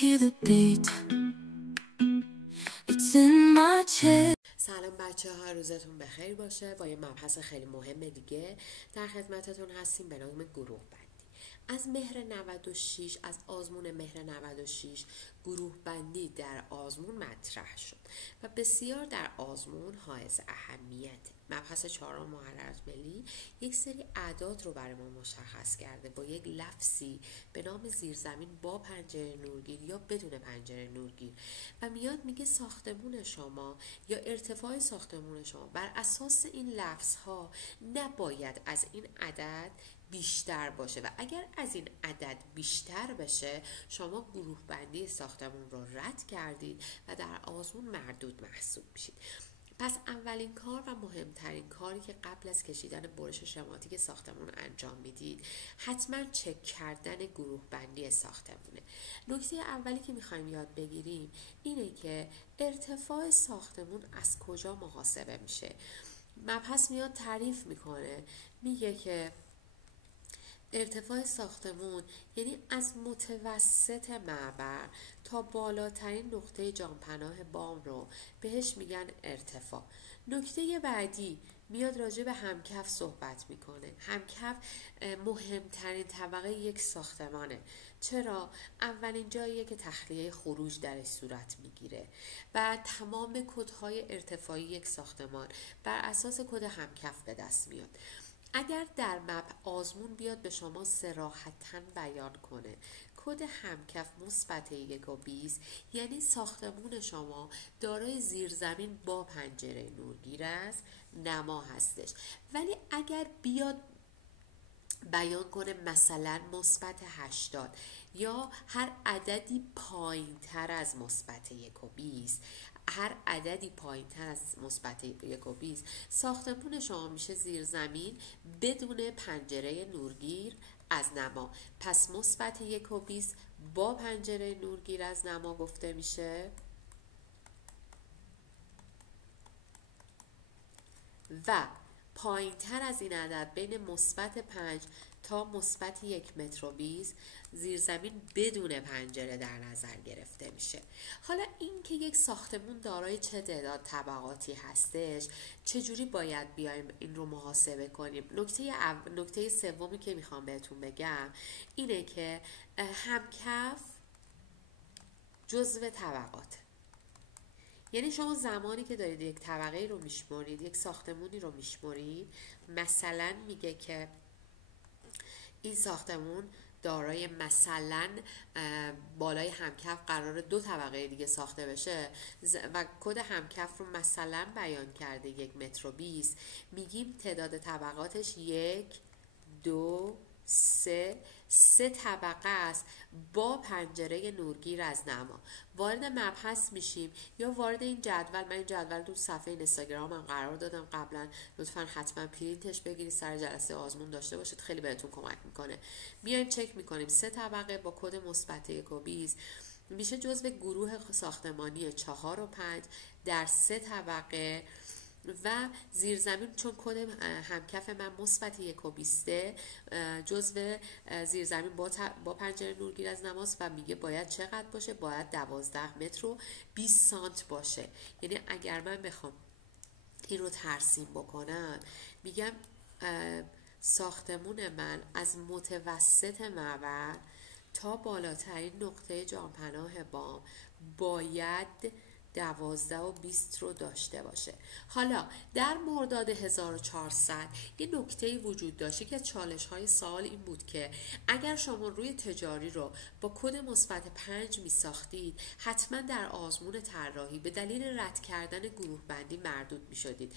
hear the beat. It's in my chest. سلام بچه ها، روزتون بخیر باشه. با یه مبحث خیلی مهم دیگه در خدمتتون هستیم به نام گروه بندی. از مهر 96 از آزمون مهر 96 گروه بندی در آزمون مطرح شد و بسیار در آزمون حائز اهمیت. مبحث 4 محررات ملی یک سری اعداد رو برای ما مشخص کرده با یک لفظی به نام زیرزمین با پنجره نورگیر یا بدون پنجره نورگیر و میاد میگه ساختمون شما یا ارتفاع ساختمون شما بر اساس این لفظ ها نباید از این عدد بیشتر باشه و اگر از این عدد بیشتر بشه شما گروه بندی ساختمون رو رد کردید و در آزمون مردود محسوب میشید. پس اولین کار و مهمترین کاری که قبل از کشیدن برش شماتیک ساختمون انجام میدید حتما چک کردن گروه بندی ساختمونه. نکته اولی که میخوایم یاد بگیریم اینه که ارتفاع ساختمون از کجا محاسبه میشه. مبحث میاد تعریف میکنه، میگه که ارتفاع ساختمون یعنی از متوسط معبر تا بالاترین نقطه جانپناه بام رو بهش میگن ارتفاع. نکته بعدی میاد راجع به همکف صحبت میکنه. همکف مهمترین طبقه یک ساختمانه. چرا؟ اولین جاییه که تخلیه خروج درش صورت میگیره و تمام کدهای ارتفاعی یک ساختمان بر اساس کد همکف به دست میاد. اگر در آزمون بیاد به شما صراحتاً بیان کنه کد همکف مثبت 1 و 20 یعنی ساختمون شما دارای زیرزمین با پنجره نورگیر است، نما هستش. ولی اگر بیاد بیان کنه مثلا مثبت 80 یا هر عددی پایین تر از مثبت 1 و 20 هر عددی پایین تر از مثبت 1 و 20 ساختمون شما میشه زیرزمین بدون پنجره نورگیر از نما. پس مثبت 1 و 20 با پنجره نورگیر از نما گفته میشه و پایین تر از این عدد بین مثبت 5 تا مثبت 1 متر و 20 زیرزمین بدون پنجره در نظر گرفته میشه. حالا این که یک ساختمون دارای چه تعداد طبقاتی هستش چجوری باید بیایم این رو محاسبه کنیم؟ نکته سومی که میخوام بهتون بگم اینه که همکف جزو طبقات، یعنی شما زمانی که دارید یک طبقه رو میشمارید یک ساختمونی رو میشمارید مثلا میگه که این ساختمون دارای مثلا بالای همکف قرار 2 طبقه دیگه ساخته بشه و کد همکف رو مثلا بیان کرده 1 متر و 20 میگیم تعداد طبقاتش 1 2 3 طبقه است با پنجره نورگیر از نما. وارد مبحث میشیم یا وارد این جدول. من این جدول تو صفحه اینستاگرامم قرار دادم قبلا، لطفا حتما پرینتش بگیرید سر جلسه آزمون داشته باشید، خیلی بهتون کمک میکنه. میایم چک میکنیم 3 طبقه با کد مثبت 1 و 20 میشه جزو گروه ساختمانی 4 و 5 در 3 طبقه و زیرزمین چون کد همکف من مثبت 1 و 20 جزو زیرزمین با پنجره نورگیر از نماست و میگه باید چقدر باشه؟ باید 12 متر و 20 سانت باشه. یعنی اگر من بخوام این رو ترسیم بکنم میگم ساختمون من از متوسط معبر تا بالاترین نقطه جانپناه بام باید 12 و 20 رو داشته باشه. حالا در مرداد 1400 یه نکته وجود داشت که از چالش های سوال این بود که اگر شما روی تجاری رو با کد مثبت 5 می ساختید حتما در آزمون طراحی به دلیل رد کردن گروه بندی مردود می شدید.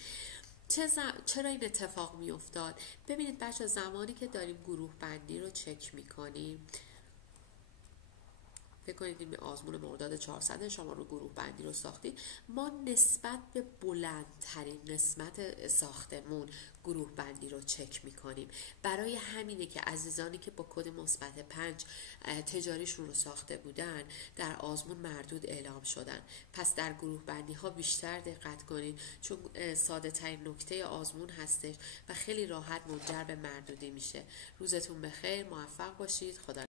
چرا این اتفاق می افتاد؟ ببینید بچه، زمانی که داریم گروه بندی رو چک می کنیم فکر کنید این آزمون مرداد 400 شما رو گروه بندی رو ساختید، ما نسبت به بلندترین قسمت ساختمون گروه بندی رو چک میکنیم. برای همینه که عزیزانی که با کد مثبت 5 تجاریشون رو ساخته بودن در آزمون مردود اعلام شدن. پس در گروه بندی ها بیشتر دقت کنید چون ساده ترین نکته آزمون هستش و خیلی راحت منجر به مردودی میشه. روزتون بخیر، موفق باشید. خدا